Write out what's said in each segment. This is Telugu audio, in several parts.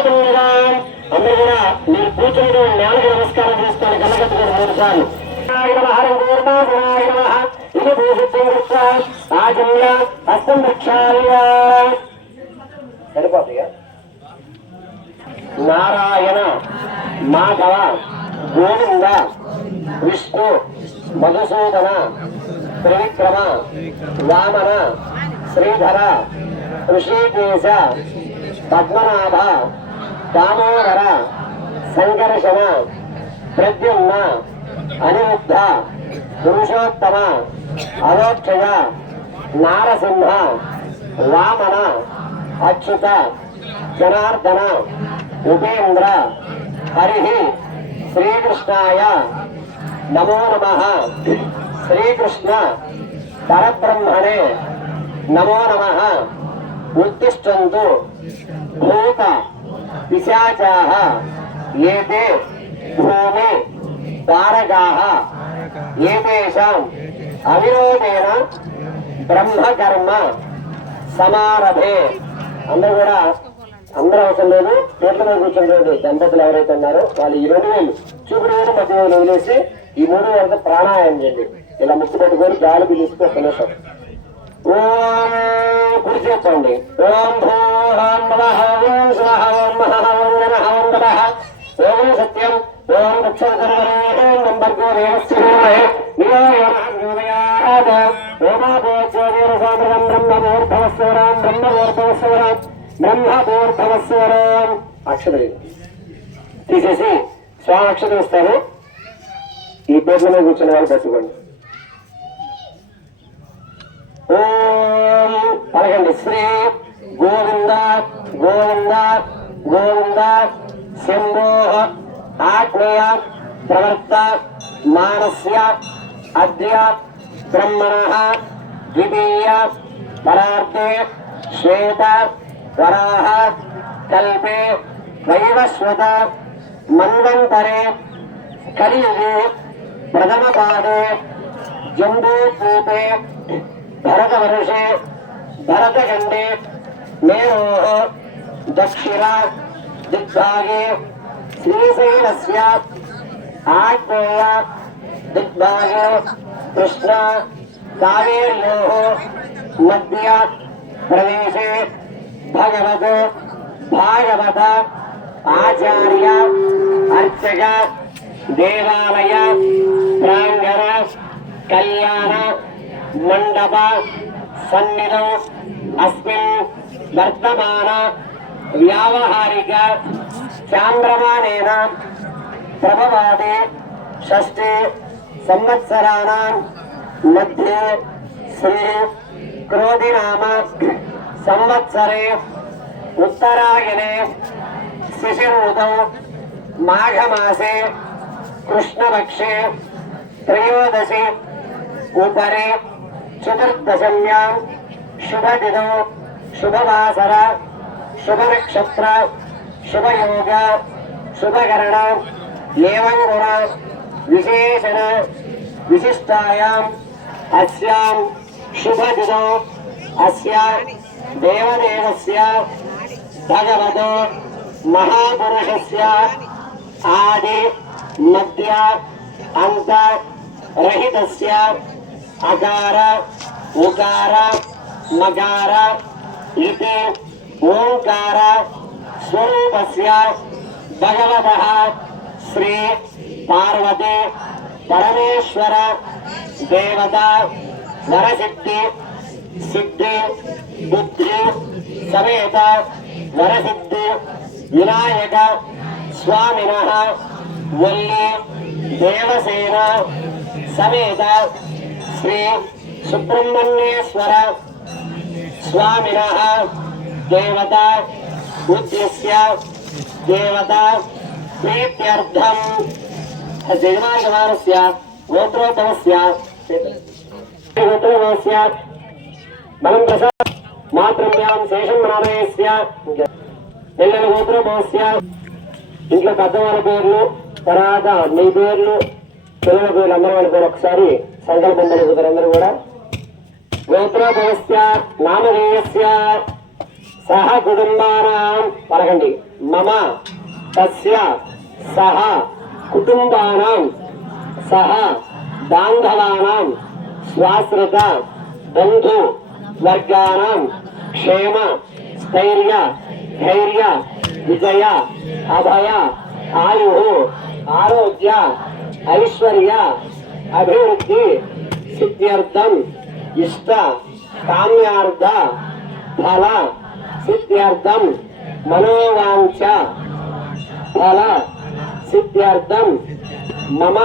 అందరూ కూడా మీరు కూర్చుని నేలకు నమస్కారం చేసుకోండి. కళ్ళగట్టుకోండి 3 సార్లు. సరిపోతాయా? నారాయణ, మాధవ, గోవింద, విష్ణు, మధుసూదన, త్రివిక్రమ, వామన, శ్రీధర, ఋషికేశ, పద్మనాభ, దామోదర, సంకర్షణ, ప్రద్యుమ్న, అనిరుద్ధ, పురుషోత్తమ, అవోక్షయ, నారసింహ, వామన, అచ్యుత, జనార్దన, ఉపేంద్ర, హరి, శ్రీకృష్ణాయ నమో నమః. శ్రీకృష్ణ పరబ్రహ్మణే నమో నమః. ఉత్తిష్టంతు భూత పిశాచాః ఏతే భూమి తారకాః ఏతేషాం అవిరోధేన బ్రహ్మకర్మ సమారభే. అందరూ కూడా అందరూ అవసరం లేదు, పేర్ల మీద కూర్చుంటే దంపతులు ఎవరైతే ఉన్నారో వాళ్ళు ఈ 2 వేలు చూపుడు వేలు మధ్య వేలు వదిలేసి ఈ 3 వేలతో ప్రాణాయామం చేయండి. ఇలా ముక్కు పెట్టుకొని గాలి పిలిస్తే ఒక నిమిషం. ఓం కుడి చెప్పండి. ఓం భూం నమః ఓం స్వః ఓం మహః ఓం నమః ఓం నమః ఓం సత్యం ఓం దక్షిణకరవరే ఓం నంబర్గో దేవస్యమహే నిరోధయాద ఓమాపోచోదీరసామృతం బ్రహ్మభూర్భవస్వరం బ్రహ్మభూర్భవస్వరం బ్రహ్మభూర్భవస్వరం. అక్షరం తీసేసి స్వాక్షరం ఇస్తాను. ఈ పేర్ల మీద కూర్చున్న వాళ్ళు పట్టుకోండి. ఓం పలకండి. శ్రీ గోవింద గోవింద గోవింద శంభో ఆగ్నేయ ప్రవర్త మానస్య అద్య బ్రహ్మణః ద్వితీయ పరార్ధే శ్వేత వరాహ కల్పే వైవస్వత మన్వంతరే కలియుగే ప్రథమ పాదే జంబూద్వీపే భరతవర్షే భరతఖండే మేరోః దక్షిణ దిగ్భాగే శ్రీశైలస్య ఆగ్నేయ దిగ్భాగే కృష్ణ కావేర్యోః మధ్య ప్రదేశే భగవత్ భాగవత ఆచార్య అర్చక దేవాలయ ప్రాంగణ కళ్యాణ మండప సన్నిధౌ అస్మిన్ వర్తమాన వ్యావహారిక చాంద్రమానేన ప్రభవాదే షష్ఠే సంవత్సరాణాం మధ్యే శ్రీ క్రోధినామ సంవత్సరే ఉత్తరాయణే శిశిరఋతౌ మాఘమాసే కృష్ణపక్షే త్రయోదశి ఉపరే చతుర్దశమ్యాం శుభదినో శుభవాసర శుభనక్షత్ర శుభయోగ శుభకరణ ఏవం గుణ విశేషణ విశిష్టాయాం అస్యాం శుభదినో అస్య దేవదేవస్య భగవతో మహాపురుషస్య ఆది మధ్య అంత రహితస్య అకార ఉకార మకార ఇతి ఓంకార స్వరూపస్య భగవతః శ్రీ పార్వతీ పరమేశ్వర దేవత వరసిద్ధి సిద్ధి బుద్ధి సమేత వరసిద్ధి వినాయక స్వామినః వల్లి దేవసేన సమేత శ్రీ సుబ్రహ్మణ్యేశ్వర స్వామినః దేవత ఉద్దేశ్య దేవత ప్రీత్యర్థం జగమార్గమానస్య గోత్రోద్భవస్య గోత్రోద్భవస్య బలం ప్రసాద్ మాతృభ్యాం శేషం నారాయణస్య పిల్లల గోత్రోద్భవస్య. ఇంట్లో పెద్దవాళ్ళ పేర్లు, తర్వాత మీ పేర్లు, పిల్లల పేర్లు అందరూ వాళ్ళ పేరు ఒకసారి సంకల్పం పలుకుతారు. అందరూ కూడా గోత్రోద్భవస్య నామధేయస్య సహ కుటుంబానాం పలకండి. మమ తస్య సహ కుటుంబానాం సహ బాంధవానాం స్వాశ్రిత బంధు వర్గానాం క్షేమ స్థైర్య ధైర్య విజయ అభయ ఆయు ఆరోగ్య ఐశ్వర్య అభివృద్ధి సిద్ధ్యర్థం ఇష్ట కామ్యార్థ ఫల సిద్ధ్యర్థం మనోవాంఛ ఫల సిద్ధ్యర్థం మమ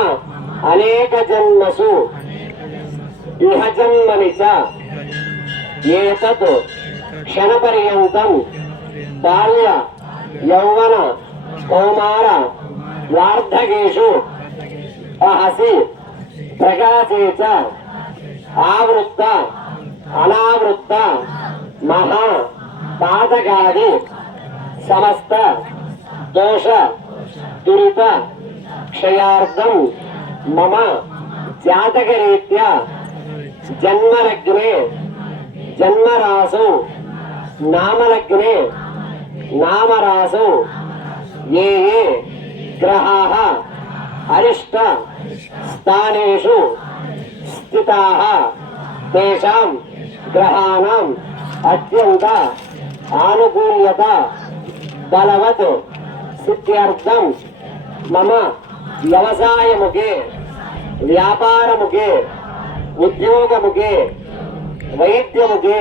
అనేక జన్మసు ఇహ జన్మని చ ఏతత్ క్షణపర్యంతం బాల్య యౌవన కౌమార వార్ధకేషు అహసి ప్రకాశే చ ఆవృత్త అనావృత్త మహా పాతకాది సమస్త దోష దురిత క్షయార్థం మమ జాతకరీత్యా జన్మలగ్నే జన్మరాసౌ నామలగ్నే నామరాసౌ ఏ ఏ గ్రహాః అరిష్ట స్థానేషు స్థితాః తేషాం గ్రహాణం అత్యంత ఆనుకూల్యత బలవత్ సిద్ధ్యర్థం మమ వ్యవసాయముఖే వ్యాపారముఖే ఉద్యోగముఖే వైద్యముఖే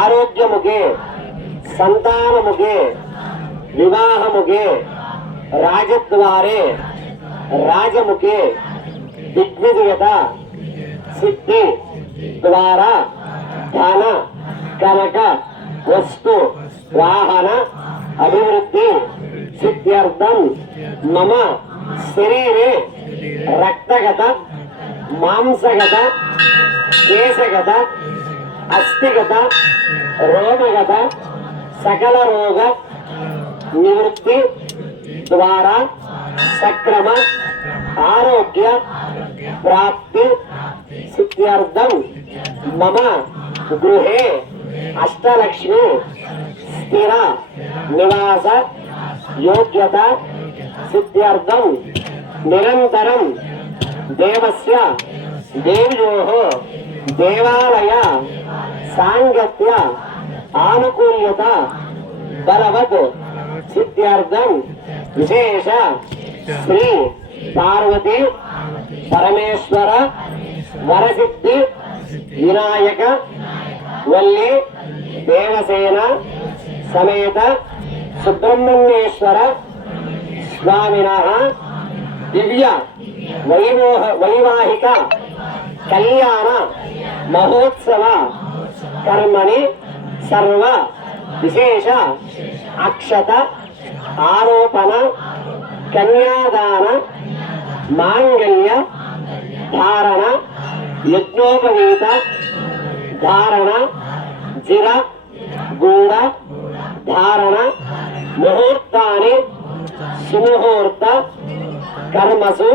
ఆరోగ్యముఖే సంతానముఖే వివాహముఖే రాజద్వారే రాజముఖే దిగ్విజయత సిద్ధి ద్వారా ధన కనక వస్తు వాహన అభివృద్ధి సిద్ధ్యర్థం మమ శరీరే రక్తగత మాంసగత కేశగత అస్థిగత రోమగత సకల రోగ నివృత్తి ద్వారా సక్రమ ఆరోగ్య ప్రాప్తి సిద్ధ్యర్థం మమ గృహే అష్టలక్ష్మి స్థిర నివాస యోగ్యత సిద్ధ్యర్థం నిరంతరం దేవస్య దేవ్యోః దేవాలయ సాంగత్య ఆనుకూల్యత బలవత్ సిద్ధ్యర్థం విశేష శ్రీ పార్వతి పరమేశ్వర వరసిద్ధి వినాయక వల్లి దేవసేన సమేత సుబ్రహ్మణ్యేశ్వర స్వామినః దివ్య వైవాహిక కళ్యాణ మహోత్సవ కర్మణి సర్వ విశేష అక్షత ఆరోపణ కన్యాదాన మాంగళ్య ధారణ యజ్ఞోపవీత ధారణ జిర గూఢ ధారణ ముహూర్తాని సుముహూర్త కర్మసు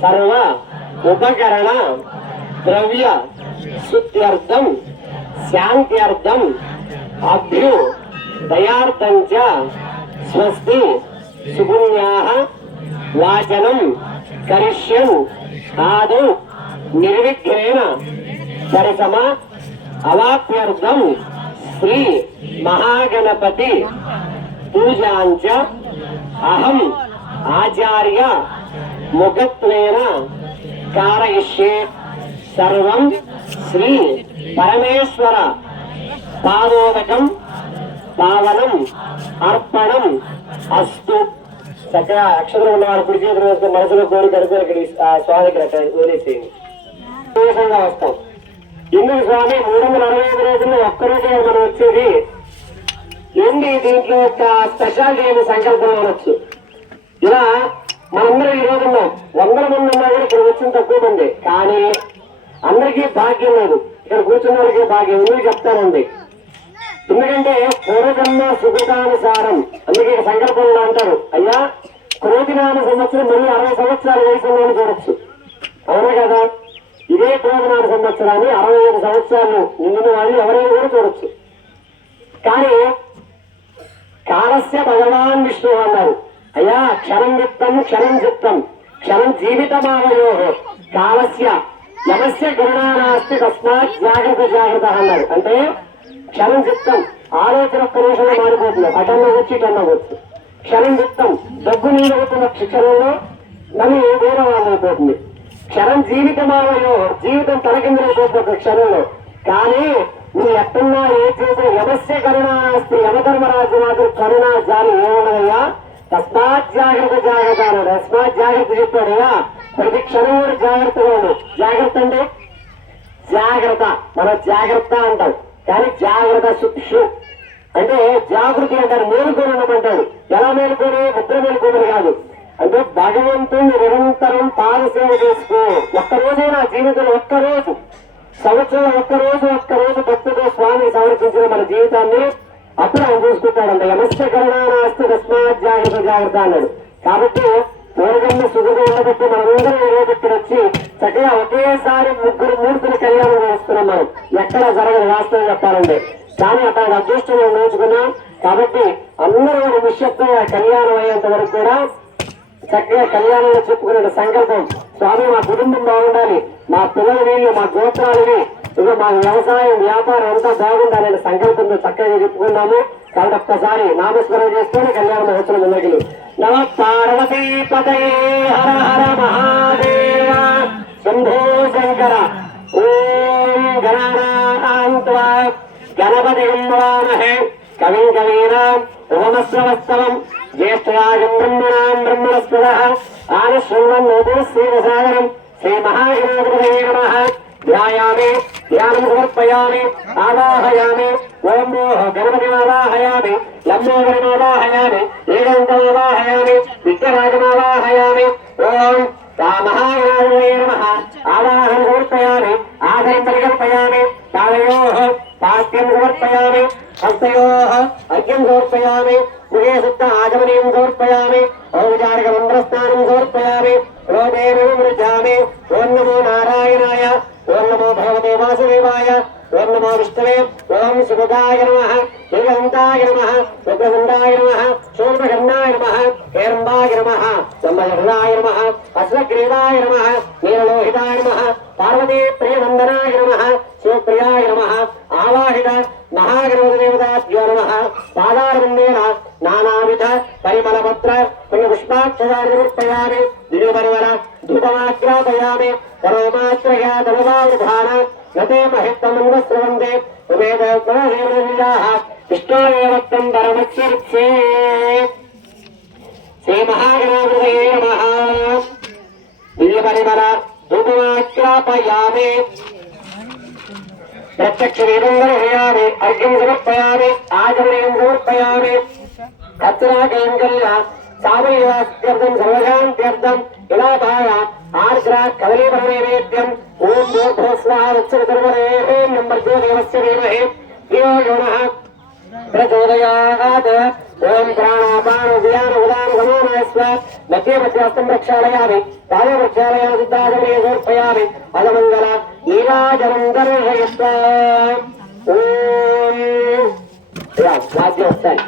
సర్వ ఉపకరణ ద్రవ్య శుద్ధ్యర్థం శాంత్యర్థం అభ్యు దయార్థం చ స్వస్తి సుపుణ్యాః వాచనం కరిష్యన్ ఆదౌ నిర్విఘ్నేన దర్శమ అవాప్యర్థం శ్రీ మహాగణపతి పూజాంచ అహం ఆచార్య ముఖత్వేన కారయిష్యే సర్వం శ్రీ పరమేశ్వర పాదోదకం పావనం అర్పణం అస్తు. చక్కగా అక్షరం ఉన్నవారు కుడి చేతులు వేస్తే మనసులో కోరి కడుపు స్వామి దగ్గర వదిలేసేయండి. విశేషంగా వస్తాం. ఎందుకు స్వామి 365 రోజుల్లో ఒక్కరోజే మనం వచ్చేది ఏంటి, దీంట్లో యొక్క స్పెషాలిటీ ఏమి సంకల్పం అనొచ్చు. ఇలా మనందరం ఈ రోజు ఉన్నాం, 100 మంది ఉన్నా కూడా ఇక్కడ వచ్చిన తక్కువ మంది. కానీ అందరికీ భాగ్యం లేదు, ఇక్కడ కూర్చున్న వాళ్ళకి భాగ్యం. ఎందుకు చెప్తానండి, ఎందుకంటే పూర్వజన్మ సుకృతానుసారం. అందుకే సంకల్పంలో అంటారు, అయ్యా క్రోధినామ సంవత్సరం మళ్ళీ 60 సంవత్సరాల వయసులో చూడొచ్చు. అవునా కదా? ఇదే క్రోధినామ సంవత్సరాన్ని 65 సంవత్సరాలు నిండిన వాళ్ళు ఎవరైనా కూడా చూడొచ్చు. కానీ కాలస్య భగవాన్ విష్ణు అన్నారు. అయ్యా క్షరం విత్తం క్షరం చిత్తం క్షరం జీవితమావయో కాలస్య యమస్య గరుణానాస్తి తస్మాత్ జాగ్రత్త జాగ్రత్త అన్నారు. అంటే క్షరం చిత్తం ఆలోచన ఒక్క నిమిషంలో మారిపోతుంది. అటన్నా వచ్చి ఇటన్నా వచ్చు. క్షరం చిత్తం దగ్గు నీడవుతున్న క్షణంలో నన్ను వేరే వాళ్ళు అయిపోతుంది. క్షరం జీవితమావయో జీవితం తలకిందులైపోతుంది ఒక క్షణంలో. కానీ నువ్వు ఎక్కడున్నా ఏ చేసిన యమస్య కరుణాస్తి యమధర్మరాజు మాత్రం కరుణ జాలి ఏమున్నదయ్యా తస్మాత్ జాగ్రత్త జాగ్రత్త అన్నాడు. తస్మాత్ జాగ్రత్త చెప్పాడయ్యా. ప్రతి క్షణం కూడా జాగ్రత్తగా ఉన్నాడు. జాగ్రత్త అంటే జాగ్రత్త మనం జాగ్రత్త అంటాం. కానీ జాగ్రత్త శిక్షు అంటే జాగృతి అంటారు. మేలుకొని ఉండమంటాడు. ఎలా మేలుకొని ముద్ర మేలుకోమని కాదు. అంటే భగవంతుని నిరంతరం పాదసేవ చేసుకో. ఒక్కరోజైనా జీవితంలో ఒక్కరోజు సంవత్సరంలో ఒక్కరోజు భక్తితో స్వామి సమర్పించిన మన జీవితాన్ని అప్పుడు ఆయన చూసుకుంటాడంట. యమస్య కరుణానాస్తి తస్మాత్ జాగ్రత్త జాగ్రత్త అన్నాడు. కాబట్టి పూర్వజన్మ సుఖంగా ఉండబట్టి మనందరం ఈ రోజు ఇక్కడ వచ్చి చక్కగా ఒకేసారి ముగ్గురు మూర్తులు కళ్యాణం చేస్తున్నాం. మనం ఎక్కడా జరగదు వాస్తవం చెప్పాలంటే. కానీ అతను అదృష్టంలో నేర్చుకున్నాం. కాబట్టి అందరూ నిశ్శబ్దంగా కళ్యాణం అయ్యేంత వరకు కూడా చక్కగా కళ్యాణంలో చెప్పుకునే సంకల్పం స్వామి మా కుటుంబం బాగుండాలి, మా పిల్లల వీళ్ళు మా గోత్రాలని ఇక మా వ్యవసాయం వ్యాపారం అంతా బాగుండాలనే సంకల్పంతో చక్కగా చెప్పుకున్నాము. కాబట్టి ఒక్కసారి నామస్మరణ చేసుకొని కళ్యాణ మహోత్సవం ముందరికి. నమ పార్వతీ పతయే హర హర మహాదేవ శంభో శంకర. ఓం గణానాన్త్వా గణపతిం వవామహే కవిం కవీనాం ఉపమశ్రవస్తవం జ్యేష్ఠరాజం బ్రహ్మణాం బ్రహ్మణస్పదః ఆనశృణ్వన్నోతు శ్రీరసాగరం శ్రీ మహాగణాధిపతయే నమః. ధ్యాయామి ధ్యానం సమర్పయామి ఆవాహయామి. ఓం గణపతిమావాహయామి లంబోదరమావాహయామి ఏకాంతమావాహయామి విఘ్నరాజమావాహయామి. ఓం మహాగణాధిపతయే నమః. ఆవాహన సమర్పయామి ఆధరం పరికల్పయామి. పాదయోః పాద్యం సమర్పయామి హస్తయోః అర్ఘ్యం సమర్పయామి. ముఖే శుద్ధ ఆచమనీయం సమర్పయామి. ఔపచారిక మంత్రస్నానం సమర్పయామి. రోమేణ మృజామి. ఓం నమో నారాయణాయ. ఓం నమో భగవతే వాసుదేవాయ. ఓం నమో విష్ణవే. ఓం శివదాయ నమః శ్రీగంధాయ నమః ఉగ్రగంధాయ నమః శూర్పకర్ణాయ నమః హేరంబాయ నమః సంబలహృదాయ నమః అశ్వగ్రీవాయ నమః నీలలోహితాయ నమః పార్వతీ ప్రియవందనాయ నమః శివప్రియాయ నమః. ఆవాహిత మహాగణపతి దేవతాభ్యో నమః. పాదారవిందేన నానావిధ పరిమళపత్ర పుష్పాక్షరాన్ని సమర్పయామి. దివ్యపరిమళ ధూపమాగ్రాపయామి. సర్వమాత్రయాదనుభావృధాన గతే మహిత్తమంగస్రవందే ఉమేద గుణదేవనీయాః విష్ణోరేవత్తం పరమస్యర్చే. శ్రీ మహాగణాధిపతయే నమః. దివ్యపరిమళ ధూపమాగ్రాపయామి. ప్రత్యక్ష దీపం దర్శయామి. అర్ఘ్యం సమర్పయామి ఆచమనీయం సమర్పయామి. అర్చనాకైంకల్య సామయ్యాస్త్యర్థం సర్వశాంత్యర్థం ఇలాభాయ ఆర్ద్ర కదలీపరనైవేద్యం. ఓం భూర్భువస్వాహ ఉచ్చరితర్వరే. ఓం నంబర్భ్యో దేవస్య ధీమహి ధియో యో నః ప్రచోదయాత్. ఓం ప్రాణాపాన ఉదయాన ఉదాన సమానాయస్వ. మధ్య మధ్యస్థం ప్రక్షాళయామి. పాద ప్రక్షాళయా సిద్ధాచమనీయం సమర్పయామి. అదమంగళ నీరాజనం దర్శయస్వ. ఓం వాద్యం వస్తాయి.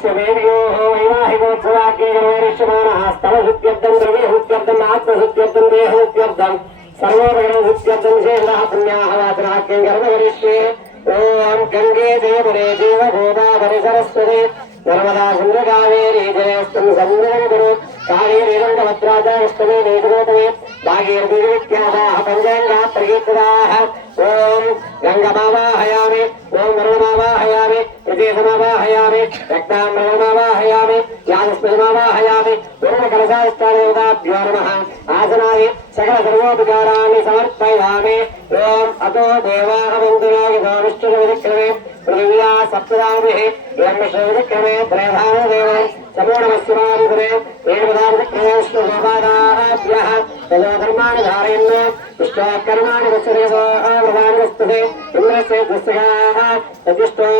तस्य देव्योः वैवाहिकोत्सवाग्ये गर्वरिष्यमाणः स्तवशुद्ध्यर्थं द्रव्यशुद्ध्यर्थम् आत्मशुद्ध्यर्थं देहशुद्ध्यर्थं सर्वोपकरणशुद्ध्यर्थं शेषः पुण्याः वाचनाग्यं गर्वरिष्ये ॐ गङ्गे देवरे देव गोदावरि सरस्वती नर्मदा सिन्धु कावेरी जलेऽस्तं सन्निधं कुरु कावेरी रङ्गभद्राजाष्टमे नेतुगोतमे भागीरथीविख्याताः पञ्चाङ्गाः प्रकीर्तिताः ॐ गङ्गमावाहयामि ॐ वरुणमावाहयामि प्रदेशमावाहयामि रक्ताम्बरमावाहयामि यादस्मृतमावाहयामि वरुणकलशाष्टादेवताभ्यो नमः आसनानि सकल सर्वोपकाराणि समर्पयामि ॐ अतो देवाः वन्दना यथा विष्णुविक्रमे पृथिव्या सप्तदाभिः ब्रह्मश्रविक्रमे त्रयधानो देवं समूढमस्यमानुसरे वेणुपदाभिक्रमे विष्णुगोपादाभ्यः ततो धर्माणि धारयन् विष्णोकर्माणि वत्सरेवावृतानि वस्तुते इन्द्रस्य दस्यगाः तद्विष्णो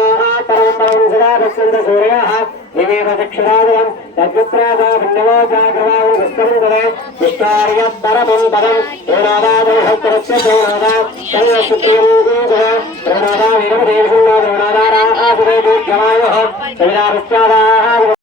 परं परं सदा पश्यन्त सूर्यः दिवे प्रदक्षिणादं तद्विप्रादा भिन्नवो जाग्रवां विस्तरन्दरे विष्टार्य परमं पदं प्रणोदादहस्तरस्य प्रणोदा तन्नसुप्रियं प्रणोदा वीरमदेवशुन्नो प्रणोदारा आसुरे दीर्घमायोः सविदारस्यादाः